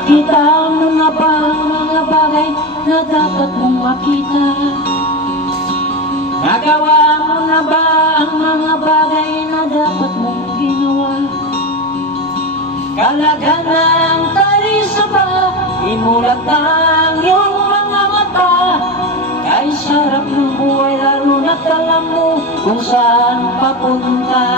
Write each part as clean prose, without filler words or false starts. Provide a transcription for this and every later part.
Nakita mo na ba ang mga bagay na dapat mong makita? Nagawa mo na ba ang mga bagay na dapat mong ginawa? Kalaga ng tarisa ba, imulat ang iyong mga mata. Kay sarap ng buhay lalo na't alam mo kung saan papunta.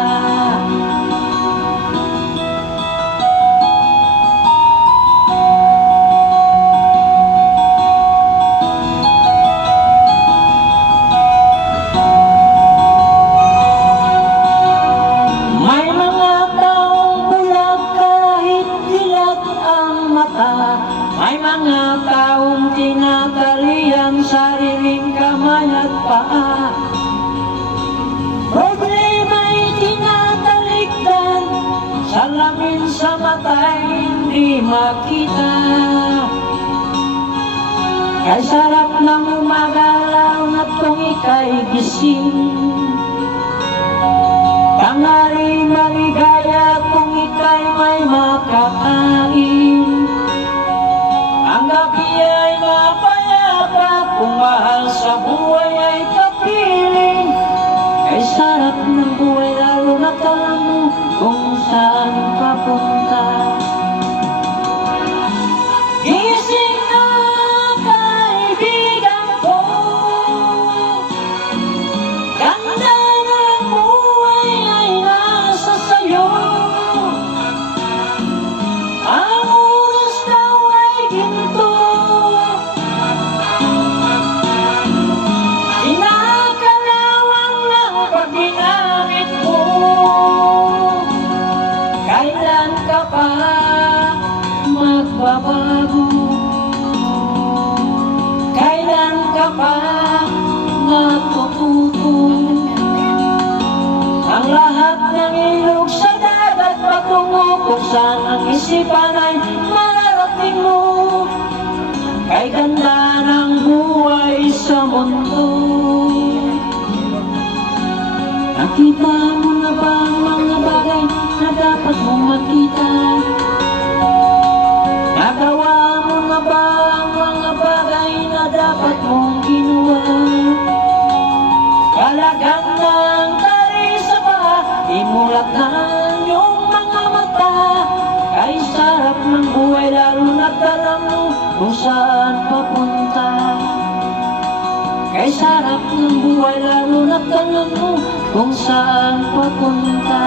May mga taong tinatali ang sariling kamay at paa. Problema'y tinatalikdan, salamin sa mata'y hindi makita. Kay sarap ng umaga lalo na't kung ika'y gising. Tanghali maligaya kung ika'y may makakain. Ang gabi ay mapayapa kung mahal sa buhay ay kapiling. Kay sarap ng buhay lalo na't alam mo kung saan papunta. Gising na kaibigan ko, ganda ng buhay ay nasa sayo. Ang oras daw ay ginto, kinakalawang lang pag ginamit mo. Kailan ka pa magbabago? Kailan ka pa matututo? Ang lahat ng ilog sa dagat patungo kung saan ang isipan ay mararating mo. Kay ganda ng buhay sa mundo. Nakita mo na ba ang mga bagay na dapat mong makita? Nagawa mo na ba ang mga bagay na dapat mong ginawa? Kalagang ng tarisa ba, imulat na ang iyong mga mata. Kay sarap ng buhay lalo na't alam mo kung saan papunta. Kay sarap ng buhay lalo na't alam mo kung saan papunta.